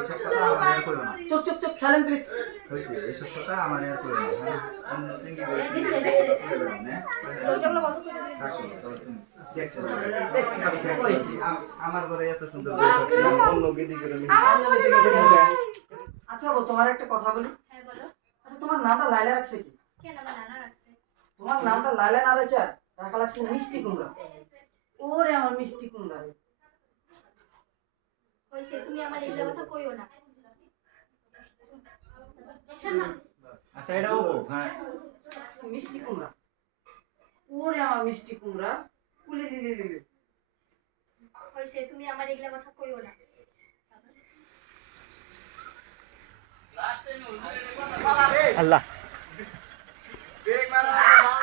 এইসব কথা আমার আর কইও না। চুপ চুপ চুপ সাইলেন্ট প্লিজ। হইছে এইসব কথা আমার আর কইও না। আমি সিঙ্গি করে না। থাকো তো তুমি দেখছো আমার ঘরে এত সুন্দর অন্য গিদি করে নি। আচ্ছা বল তোমার একটা কথা বলি। হ্যাঁ বলো। আচ্ছা তোমার নামটা লাইলা রাখছে কি? কেন আমার নানা রাখছে? তোমার নামটা লাইলা না রেখে রাখা লাগছে মিষ্টি কুমড়া। ওরে আমার মিষ্টি কুমড়া। হইছে তুমি আমার এগুলা কথা কইও না। আচ্ছা এটাও হ্যাঁ মিষ্টি কুমড়া। ওরে আমার মিষ্টি কুমড়া। কুলি দিলি দিলি। হইছে তুমি আমার এগুলা কথা কইও না। আল্লাহ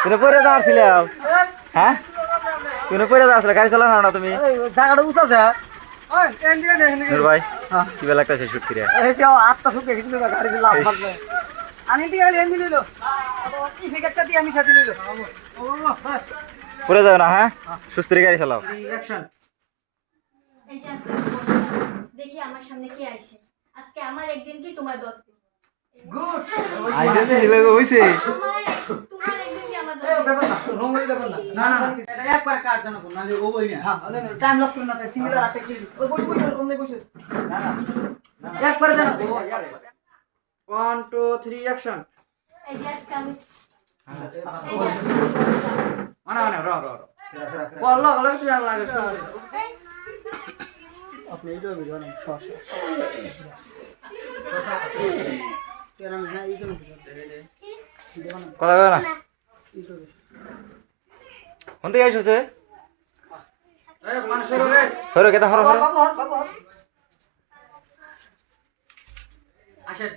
তুমি পরে যাচ্ছিলে হ্যাঁ তুমি পরে যাচ্ছিলে গাড়ি চালানো না তুমি জায়গাটা উঁচাছে। ওই ট্রেন দিয়ে দেখেন নূর ভাই কি বেলা লাগতেছে শুট করে এই সে আটটা শুকে গেছিল গাড়ি দিয়ে লাভ মারবে। আনি দিয়ে গেলে এনে নিল। কি ফিগারটা দিয়ে আমি সাথে নিল। ও বাস পরে যাও না হ্যাঁ সুস্থ করে গাড়ি চালাও রিঅ্যাকশন। এই যে আজকে আমি বললাম, দেখি আমার সামনে কে আসে। আজকে আমার একদিন কি তোমার 10 দিন। গুড। আইডিয়া তো হিলে হইছে তোমার একদিন কি আমার 10 এই দিন। ব্যাপার না রঙলি ব্যাপার না। না না এটা একবার কাট দেন কোন নালে ও বই না। হ্যাঁ টাইম লস করে না তাই সিঙ্গেল আটটা কি ওই বসে বসে অন্য বসে। না না একবার দেন তো 1 2 3 অ্যাকশন। এই যে আজকে আমি এই যে আজকে আনা আনা র র বললো বলো তুই আর লাগে আপনি এইটা ভিডিও না সস তেরা আমি না এইটা কথা কয় না হন্তে আইছছে এ মানুষের রে হরো কেটা হরো হরো বাবু বাবু আসেন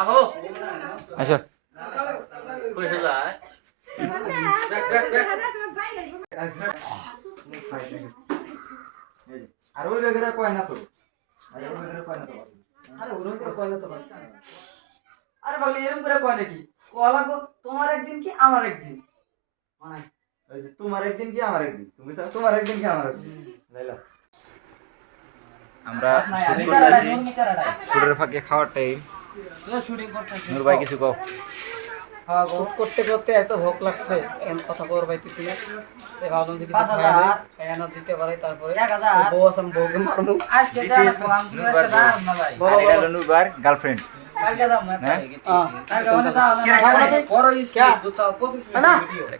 আহো আচ্ছা কইছে যায় আর ওই বেগেরা কয় না তো আর ওই বেগেরা কয় না তো আরে ওরকম করে কয় না তো ভাই আরে বলি এরকম করে কয় নাকি কলা গো তোমার একদিন কি আমার একদিন মানে ওই যে তোমার একদিন কি আমার একদিন তুমি চাও তোমার একদিন কি আমার একদিন লাইলা আমরা শুট করতেছি শুটের ফাঁকে খাওয়ার টাইম শুটিং করতেছি নূর ভাই কিছু কও হ্যাঁ গো করতে করতে এত ভোক লাগছে এখন কথা কর পাইতেছি না তাই ভাবলাম যে কিছু খাই না এনার্জি দিতে পারি তারপরে বউ আসাম বউকে মারবো আজকে এটা হলো নূর ভাইয়ের গার্লফ্রেন্ড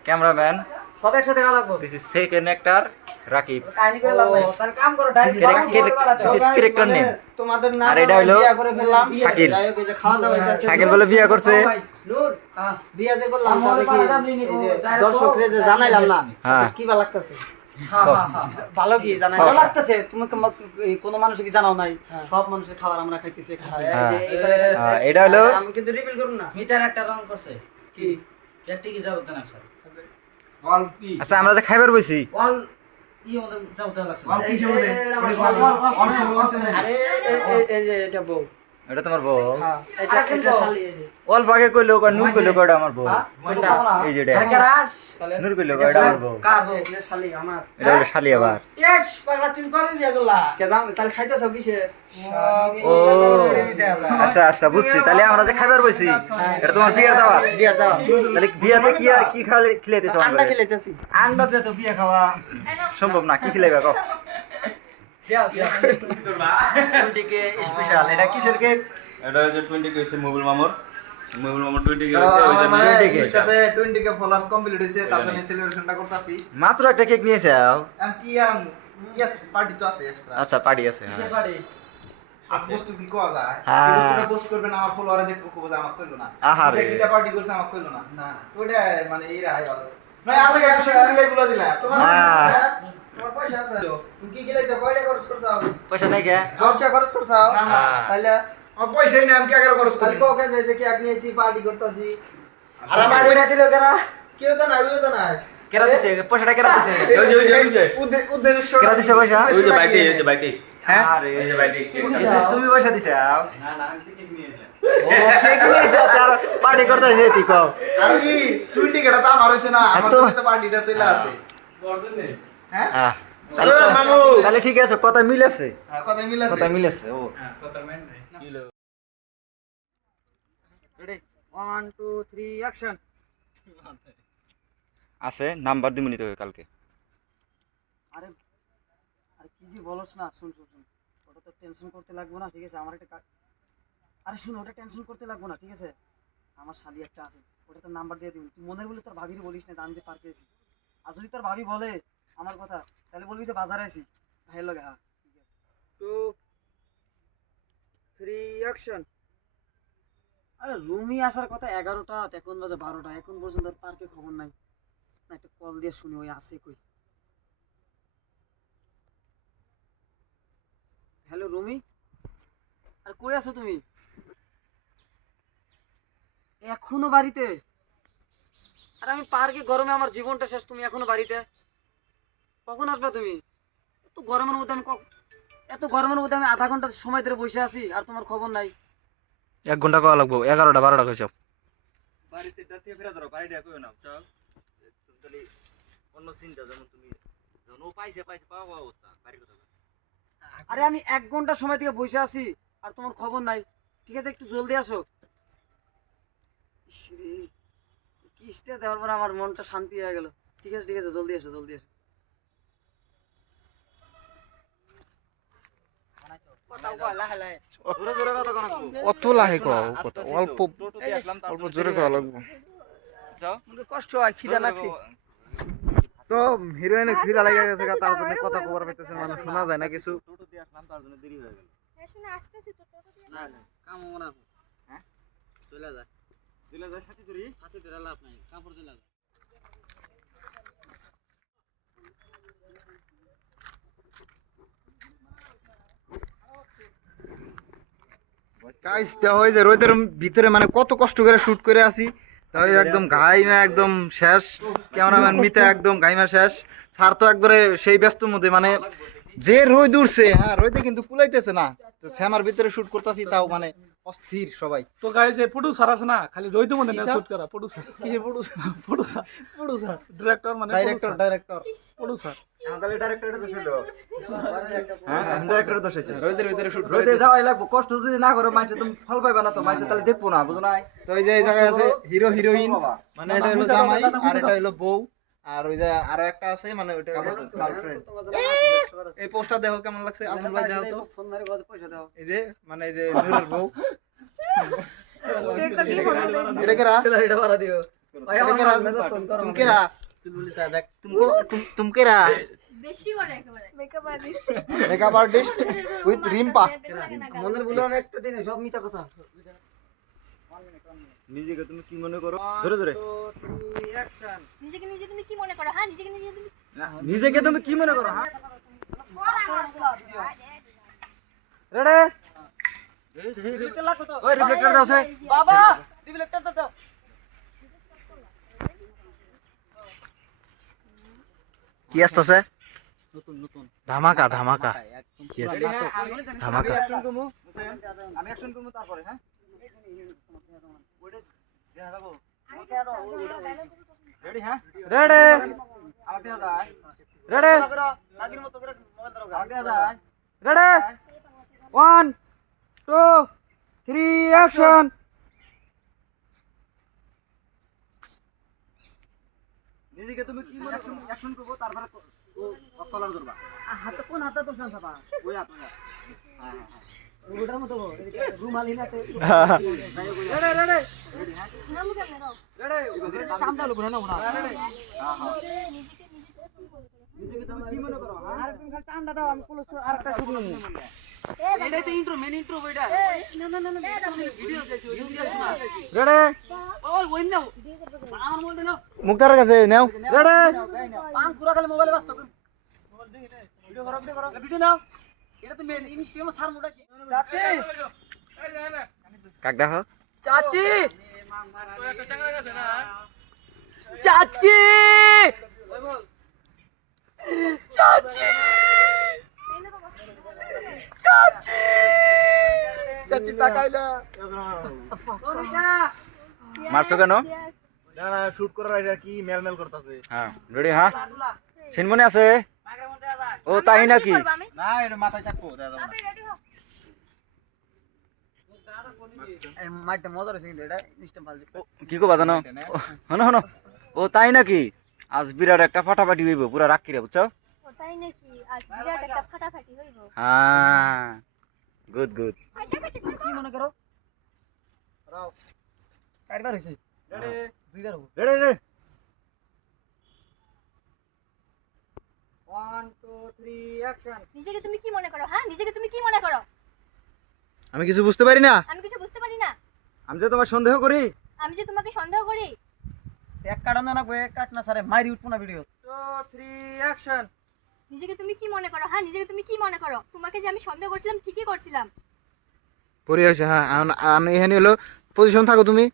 ক্যামেরাম্যান সব একসাথে গা লাগবো this is second actor Rakib কাহিনী করে লাভ নাই তাহলে কাম করো ক্যারেক্টার নেম তোমাদের না আর এটা হলো বিয়া করে ফেললাম শাকিল। যাই হোক এই যে খাওয়া দাওয়া হইতাছে শাকিল বলে বিয়ে করছে নূর বিয়া যে করলাম তাহলে কি এই যে দর্শকরে যে জানাইলাম না হ্যাঁ। কি ভালো লাগতেছে ভালো কি জানাই ভালো লাগতেছে তুমি কোন মানুষ কি জানাও নাই সব মানুষের খাবার আমরা খাইতেছি এটা হলো আমি কিন্তু রিভিল করব না মিটার একটা রং করছে কি প্র্যাকটিক্যালি যাবত না স্যার অল কি আচ্ছা আমরা যে খাইবার বইছি অল ই আমাদের যাবত লাগছে অল কি হবে অল সব আছে না আরে এই যে এটা বউ এটা তোমার বউ হ্যাঁ এটা শালি এই যে অল্প আগে কইলো নূর কইলো এটা আমার বউ এই যে এটা নূর কইলো এটা আমার বউ কার বউ এটা শালি আমার এটা হলো শালি আবার ইয়েস পাগলা তুমি কবে বিয়া করলা কে জানো তাহলে খাইতেছো কিসে ও আচ্ছা আচ্ছা বুঝছি তাহলে আমরা যে খাইবার বইছি এটা তোমার বিয়ের দাওয়া বিয়া দাও তাহলে বিয়াতে কি আর কি খিলাইতেছো আন্ডা খেলাইতেছি আন্ডা দে তো বিয়ে খাওয়া সম্ভব না কি খিলাইবা কও দেও দেও 20 কে স্পেশাল এটা কিসের কেক এটা হচ্ছে 20 কে হচ্ছে মোবাইল মামুর 20 কে হচ্ছে ওই জন্য 20 কে সাথে 20 কে ফলোয়ার্স কমপ্লিট হইছে তার জন্য সেলিব্রেশনটা করতেছি মাত্র একটা কেক নিয়েছে এন্ড কি আর ইয়েস পার্টি তো আছে এক্সট্রা আচ্ছা পার্টি আছে হ্যাঁ। পারি আর বস্তু কি কোয়া যায় হ্যাঁ। এই বস্তুটা পোস্ট করবেন আমার ফলোয়ারে দেখবো কো যে আমার কইলো না আহারে। এটা কিটা পার্টি করছে আমার কইলো না না তো এটা মানে এই রাই ভালো ভাই আপনি একশো দিলে এগুলো দিলা তোমার হ্যাঁ। তোমার পয়সা আছে তুমি কি গিলাইছো কয়টা খরচ করছাও পয়সা নাই কে দশটা খরচ করছাও হ্যাঁ। তাহলে আমার পয়সাই নাই আমি কি আগে খরচ খালি করি কোকে যে কেক নিয়েছি পার্টি করতেছি আর আমার এটা দিল কেরা কেউ তো নাই ওই তো নাই কেরা দিছে পয়সাটা কেরা দিছে ওই যে উদ্দেশ্য কেরা দিছে পয়সা ওই যে বাইকটি হ্যাঁ এই যে বাইকটি আরে এই যে বাইকটি তুমি পয়সা দিছে না না আমি টিকিট নিয়েছি কে কি নিয়েছে আর পার্টি করতে যেতি কও আর কি টুইন টিকেট তো আমার হইছে না আমার তো- তো পার্টিটা চলে আসে হ্যাঁ তাহলে ঠিক আছে কথা মিলেছে কথা মিল আছে কথা মিলেছে ও রেডি 1 2 3 অ্যাকশন আছে নাম্বার দিমুনি তো কালকে আরে আরে কি জি বলছ না শুন শুন শুন ওটা তো টেনশন করতে লাগবে না ঠিক আছে আমার একটা আরে শুন ওটা টেনশন করতে লাগবে না ঠিক আছে আমার শালি একটা আছে ওটা তো নাম্বার দিয়ে দিবি তুই মনের বলে তোর ভাবির বলিস না জানি যে পার্কে আছি আর যদি তোর ভাবি বলে আমার কথা তাহলে বলবি যে বাজারে আছি ভাইয়ের লগে হ্যাঁ ঠিক আছে 2 3 অ্যাকশন আরে রুমি আসার কথা 11টা এখন বাজে 12টা এখন পর্যন্ত আর পার্কে খবর নাই না একটা কল দিয়ে শুনি ওই আছে কই হ্যালো রুমি আরে কই আছো তুমি এখনো বাড়িতে আরে আমি পার্কে গরমে আমার জীবনটা শেষ তুমি এখনো বাড়িতে কখন আসবে তুমি এত গরমের মধ্যে আমি এত গরমের মধ্যে আমি আধা ঘন্টা সময় ধরে বসে আছি আর তোমার খবর নাই 1 ঘন্টা কওয়া লাগবো 11টা 12টা কইছো বাড়িতে ডাতে ফেরা ধরো বাড়িটা কইও না চাও তুমি তাহলে অন্য চিন্তা যেমন তুমি যখন ও পাইছে পাওয়া অবস্থা বাড়ির কথা আরে আমি 1 ঘন্টা সময় থেকে বসে আছি আর তোমার খবর নাই ঠিক আছে একটু জলদি আসো ইসরে কিস্তে দেওয়ার পর আমার মনটা শান্তি হয়ে গেল ঠিক আছে জলদি আসো জলদি আসো জোরে জোরে কথা কোন অত লাহে কও কথা অল্প টোটো দিয়ে আসলাম অল্প জোরে কওয়া লাগবো যাও আমাকে কষ্ট হয় খিদা লাগছে তো হিরোইনের খিদা লাগা গেছে তার জন্য কথা খবর পাইতেছেন মানে শোনা যায় না কিছু টোটো দিয়ে আসলাম তার জন্য দেরি হয়ে গেল না না কাম মনে হ্যাঁ? চলে যা দিলে যায় সাথে ধরি হাতে ধরে লাভ নাই কাপড় চলে যা গাইস দেওয়া হয় যে রোদের ভিতরে মানে কত কষ্ট করে শুট করে আসি তাই একদম ঘাইমা একদম শেষ ক্যামেরাম্যান মিতা একদম ঘাইমা শেষ স্যার তো একবারে সেই ব্যস্তর মধ্যে মানে যে রোদ উঠছে হ্যাঁ রোদে কিন্তু কুলাইতেছে না তো শ্যামার ভিতরে শুট করতেছি তাও মানে অস্থির সবাই তো গাইস এই প্রোডিউসার আছে না খালি রইতে মনে না কি শুট করা প্রোডিউসার প্রোডিউসার প্রোডিউসার ডিরেক্টর মানে ডাইরেক্টর প্রোডিউসার তাহলে ডাইরেক্টর তো শুলো হ্যাঁ ডাইরেক্টর দোষ আছে রোদের ভিতরে শুট রোদে যাওয়াই লাগবে কষ্ট যদি না করো মাইছে তুমি ফল পাইবা না তো মাইছে তাহলে দেখবো না বুঝো না তো এই যে এই জায়গায় আছে হিরো হিরোইন মানে এটা হলো জামাই আর এটা হলো বউ আর ওই যে আরো একটা আছে মানে ওইটা হলো গার্লফ্রেন্ড এই পোস্টার দেখো কেমন লাগছে আলমুল ভাই দাও তো ফোন ধরে গজে পয়সা দাও এই যে মানে এই যে নূরের বউ এটা কেরা স্যালারিটা বাড়া দিও ভাই এটা আমার কেরা মেজাজ ফোন করো তুমি কেরা তুমি কেরা বেশি করে একেবারে makeup artist makeup artist with Rimpa মনের বলে আমি একটা দিনে সব মিছা কথা নিজেকে তুমি কি মনে করো জোরে জোরে নিজেকে নিজে তুমি কি মনে করো হ্যাঁ নিজেকে নিজে তুমি নিজেকে তুমি কি মনে করো হ্যাঁ রেডি ওই রিফ্লেক্টর দাও সে বাবা রিফ্লেক্টর দাও কি আসতেছে নতুন নতুন ধামাকা ধামাকা কি আছে? ধামাকা অ্যাকশন করবো আমি অ্যাকশন করবো তারপরে হ্যাঁ ওইটা দেখা যাবো রেডি হ্যাঁ রেডি আমার দেওয়া যায় রেডি আগের মতো করে মোবাইল ধরো আমার দেওয়া যায় রেডি 1 2 3 অ্যাকশন নিজেকে তুমি কি মনে অ্যাকশন করবো তারপরে ও কলার ধরবা হাতে কোন হাতে তো সানসাবা ওই হাত হ্যাঁ হ্যাঁ ওটার মতো রুমালি না রেডি রেডি নাম কেমন রাও রেডি চামটা লোক না ওনা নিজেকে নিজে নিজেকে তুমি কি মনে করো হ্যাঁ আর তুমি খালি চামটা দাও আমি পুলিশ আরেকটা শুট নেব এটাই তো ইন্ট্রো মেন ইন্ট্রো বইটা না না না না ভিডিও দেখছি ওই দিকে না রেডি ওই ওই নাও আমার মোবাইল দাও মুক্তারের কাছে নাও রেডি পান পুরা খালি মোবাইলে ব্যস্ত ভিডিও করো ভিডিও নাও এটা তো মেন ইনস্টাগ্রাম সার মোটা কি চাচি কাক দেখো চাচি চাচি চাচি চাচি চাচি তাকাইলা মারছো কেন? না না শুট করার আইডিয়া কি মেলমেল করতেছে। হ্যাঁ রেডি, হ্যাঁ সিনমনি আছে। ও তাই নাকি? না এটা মাথায় চাপো দাদা না। এই মাইটা মজা হয়েছে কিন্তু এটা সিস্টেম ফালছে। ও, কি কবা জানো? হনো হনো, ও তাই নাকি? আজ বিরাট একটা ফাটাফাটি হইব, পুরা রাক্ষীরা বুঝছো? ও তাই নাকি? আজ বিরাট একটা ফাটাফাটি হইব। হ্যাঁ গুড গুড। কি মনে করো? রাও 4বার হইছে। রেডি 2বার হবো। Ready ready 1 2 3 action. নিজেকে তুমি কি মনে করো? হ্যাঁ, নিজেকে তুমি কি মনে করো? আমি কিছু বুঝতে পারি না? আমি কিছু বুঝতে পারি না? আমি যে তোমার সন্দেহ করি। আমি যে তোমাকে সন্দেহ করি? এক কাটানো না কই এক কাট না সারে মাইরি উঠবো না ভিডিও। 2 3 অ্যাকশন। নিজেকে তুমি কি মনে করো? হ্যাঁ, নিজেকে তুমি কি মনে করো? তোমাকে যে আমি সন্দেহ করছিলাম ঠিকই করছিলাম। পরে আছে, হ্যাঁ আমি এখানে হলো পজিশন থাকো তুমি।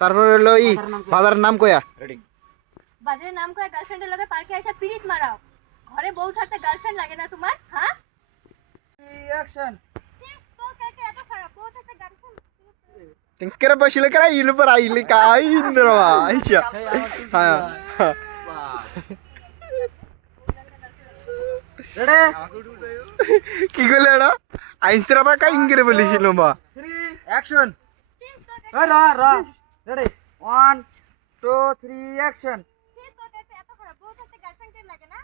তারপর হলো ই ফাদারের নাম কয়া। রেডি বাজারের নাম করে গার্লফ্রেন্ডের লগে পার্কে এসে পিরিত মারাও। ঘরে বউ থাকতে গার্লফ্রেন্ড লাগে না তোমার? হ্যাঁ? 3 অ্যাকশন। তোর কাকে এত খারাপ? বউ থাকতে গার্লফ্রেন্ড টিঙ্কের বসিলে কেন ইলু পর আইলে কাই ইন্দ্রবা আইছা। হ্যাঁ রেডি কি কইলে এডা? আইনসরা বা কাই ইংরে বলিছিল মা। 3 অ্যাকশন। এই রা রা রেডি 1 2 3 অ্যাকশন। তোর কাছে এত খারাপ? বউ থাকতে গার্লফ্রেন্ড লাগে না?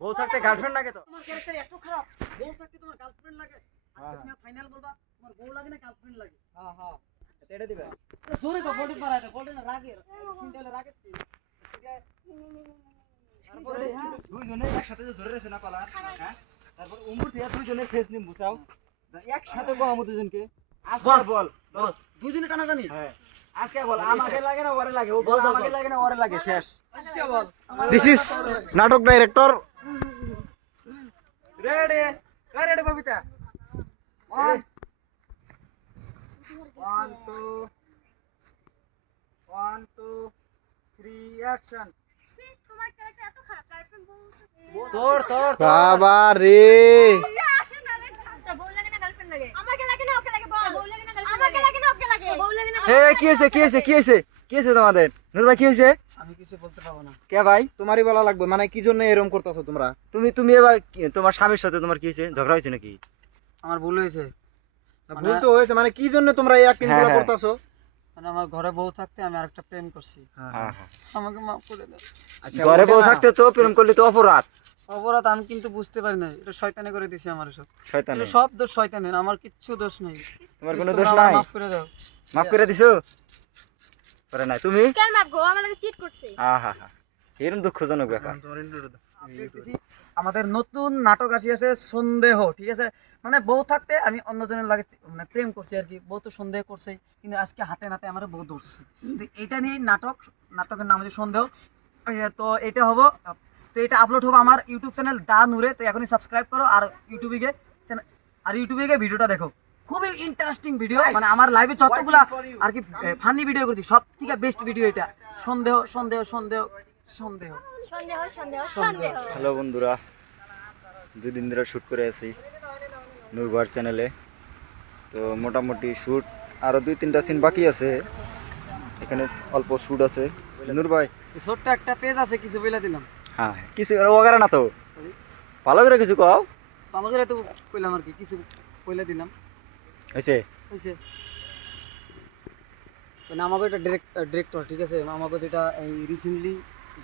বউ থাকতে গার্লফ্রেন্ড লাগে তো। তোমার ক্যারেক্টার এত খারাপ বউ থাকতে তোমার গার্লফ্রেন্ড লাগে? আজকে তুমি ফাইনাল বলবা তোমার বউ লাগে না গার্লফ্রেন্ড লাগে? হ্যাঁ হ্যাঁ এটা দিবা। জোরে তো ভোল্টেজ বাড়ায় দাও, ভোল্টেজ রাগে চিন্তা হলে রাগে কি? তারপরে দুইজনে একসাথে যে ধরে রেছে না পালা, হ্যাঁ তারপর উমর থেকে দুইজনের ফেস নিম বুঝাও একসাথে গো আমু দুইজনকে আজকে বল দোস দুইজনে টানাটানি। হ্যাঁ আজকে বল আমাকে লাগে না ওরে লাগে, ও বল আমাকে লাগে না ওরে লাগে, শেষ। আজকে বল দিস ইজ নাটক ডাইরেক্টর। রেডি রেডি কবিতা 1 1 2 1 2 3 অ্যাকশন। তোমার ক্যারেক্টার এত খারাপ? গার্লফ্রেন্ড বউ তোর তোর বাবা রে, আসে না রে। তোর বউ লাগে না গার্লফ্রেন্ড লাগে? আমাকে লাগে না ওকে লাগে? বল। বউ লাগে না গার্লফ্রেন্ড আমাকে লাগে না ওকে লাগে? বউ লাগে না হে কি হইছে কি হইছে কি হইছে কি হইছে তোমাদের? নূর ভাই কি হইছে? আমি কিছু বলতে পারবো না। কে ভাই তোমারই বলা লাগবে, মানে কি জন্য এরকম করতেছো তোমরা? তুমি তুমি এবার তোমার স্বামীর সাথে তোমার কি হইছে? ঝগড়া হইছে নাকি? আমার ভুল হয়েছে। না, ভুল তো হয়েছে, মানে কি জন্য তোমরা এই অ্যাক্টিং গুলো হ্যাঁ। করতেছো? মানে আমার ঘরে বউ থাকতে আমি আরেকটা প্রেম করছি। হ্যাঁ হ্যাঁ আমাকে মাফ করে দাও। আচ্ছা, ঘরে ওটা বউ না। থাকতে তো প্রেম করলে তো অপরাধ। অপরাধ আমি কিন্তু বুঝতে পারি না, এটা শয়তানি করে দিছে আমার সব। শয়তান এটা সব দোষ শয়তানের, আমার কিচ্ছু দোষ নেই। তোমার কোনো তোমরা দোষ আমায় নাই? মাফ করে দাও। মাফ করে দিছো? করে নাই তুমি? কেন মাপ গো? আমার লাগে চিট করছে। আহা হা এরকম দুঃখজনক ব্যাপার। দেখতেছি আমাদের নতুন নাটক আসিয়াছে সন্দেহ, ঠিক আছে? মানে বউ থাকতে আমি অন্যজনের লাগে মানে প্রেম করছি আর কি, বউ তো সন্দেহ করছে, কিন্তু আজকে হাতে নাতে আমার বউ ধরছে। তো এটা নিয়ে নাটক, নাটকের নাম হচ্ছে সন্দেহ। তো এটা হবো, তো এটা আপলোড হবে আমার ইউটিউব চ্যানেল দা নূরে। তো এখনই সাবস্ক্রাইব করো আর ইউটিউবে গিয়ে ভিডিওটা দেখো। খুবই ইন্টারেস্টিং ভিডিও, মানে আমার লাইভে যতগুলা আর কি ফানি ভিডিও করছি সব থেকে বেস্ট ভিডিও এটা। সন্দেহ সন্দেহ সন্দেহ সন্দেহ। সন্দেহ সন্দেহ সন্দেহ। হ্যালো বন্ধুরা, দুদিন ধরে শ্যুট করে আছি নূরবার চ্যানেলে। তো মোটামুটি শ্যুট আরও 2-3টা সিন বাকি আছে, এখানে অল্প শ্যুট আছে। নূর ভাই ছোট্ট একটা পেজ আছে, কিছু বলে দিলাম। হ্যাঁ কিছু ওগারে না তো, ভালো করে কিছু কও। ভালো করে তো কইলাম আর কি, কিছু কইলে দিলাম হয়েছে? হয়েছে। মানে আমাকে একটা ডিরেক্টর, ঠিক আছে, আমাকে যেটা এই রিসেন্টলি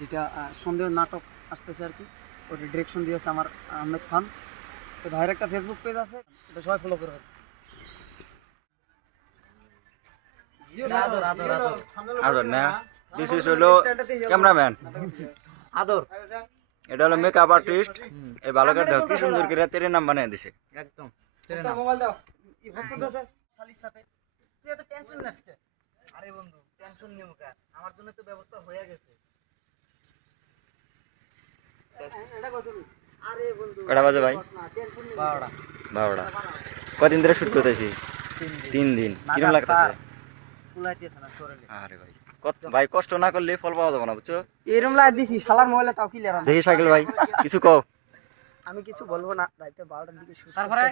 যেটা সন্দেহ নাটক আসতেছে আর কি, ওটা ডিরেকশন দিয়েছে আমার আহমেদ খান। তো ভাইয়ের একটা ফেসবুক পেজ আছে, এটা সবাই ফলো করবে। আদর না, দিস ইজ হলো ক্যামেরাম্যান, আদর এটা হলো মেকআপ আর্টিস্ট। এই ভালো করে দেখো কি সুন্দর করে তেরে নাম বানিয়ে দিছে। একদম মোবাইল দাও ই হসপিটাল আছে শালির সাথে। তুই এত টেনশন নিস কে? আরে বন্ধু টেনশন নিও না, আমার জন্য তো ব্যবস্থা হয়ে গেছে। এটা কত? আরে বন্ধু কটা বাজে ভাই? টেনশন নিস 12টা 12টা। কদিন ধরে শুট করতেছি? 3 দিন। কিরকম লাগতেছে? কুলাইতেছ না শরীরে। আরে ভাই ভাই কষ্ট না করলে ফল পাওয়া যাবে না, বুঝছো? এরম লাইট দিছি শালার মোবাইলে, তাও কি লেরা দেখি সাইকেল ভাই কিছু কও। আমি কিছু বলবো না, রাতে 12টার দিকে শুট তারপরে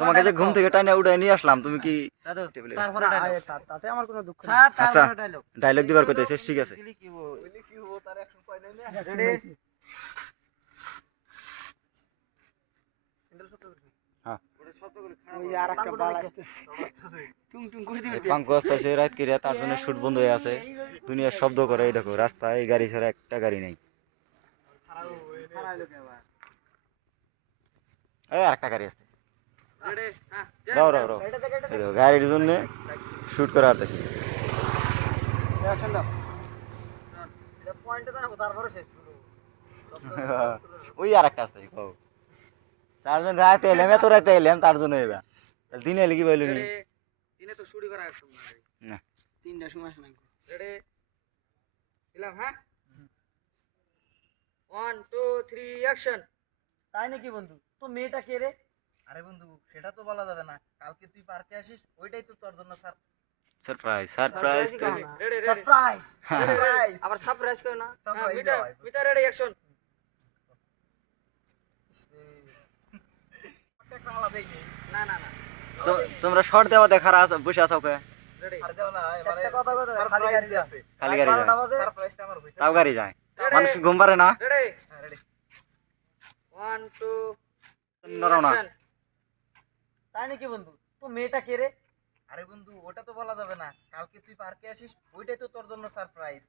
তোমাকে যে ঘুম থেকে টাইনে উঠে নিয়ে আসলাম, তুমি কি দাদু টেবিলে তারপরে dialogue। তাতে আমার কোনো দুঃখ নেই। স্যার আচ্ছা। তারপরে ডায়লগ ডায়লগ দিবার কইতেছিস, ঠিক আছে। রেডি হ্যাঁ। ওই আরেকটা বাল আসতেছে টুং টুং করে দিবে। পাঙ্কু আসতেছে রাত কিরা, তার জন্য শুট বন্ধ হয়ে আছে। দুনিয়ার শব্দ করে, এই দেখো রাস্তায় গাড়ি ছাড়া একটা গাড়ি নেই। এই আরেকটা গাড়ি আসতেছে। রাও রাও রাও, এই দেখো গাড়ির জন্য শুট করে আসতেছি। অ্যাকশন দাও। এটা পয়েন্টে দাঁড়াবো, তারপরে শেষ করবো। ওই আরেকটা আসতেছি, কও তার জন্য রাতে এলাম, এত রাতে এলাম তার জন্য এবার দিনে এলে কি বললি নি? দিনে তো শুরু করা একদম না। 3টার সময় শোনাই রেডি দিলাম হ্যাঁ 1 2 3 অ্যাকশন। তাই নাকি বন্ধু, তো মেয়েটা কে রে? আরে বন্ধু সেটা তো বলা যাবে না, কালকে তুই পার্কে আসিস, ওইটাই তো তোর জন্য sir. Surprise surprise. Ready surprise. Surprise আবার সারপ্রাইজ করো না। Surprise মিতা হয়। Mita ready action. একটা আলাদাই নেই। না না না তোমরা শর্ট দেওয়া দেখার বসে আছো কে? রেডি। আর দেও না, মানে একটা কথা কথা খালি সারপ্রাইজ গাড়ি আছে। খালি গাড়ি যায়, সারপ্রাইজটা আমার হইছে। তাও গাড়ি যায়, মানুষ ঘুম পারে না। রেডি হ্যাঁ রেডি। 1 2 নড়াও না। তাই নাকি বন্ধু, তো মেয়েটা কে রে? আরে বন্ধু ওটা তো বলা যাবে না, কালকে তুই পার্কে আসিস, ওইটাই তো তোর জন্য সারপ্রাইজ।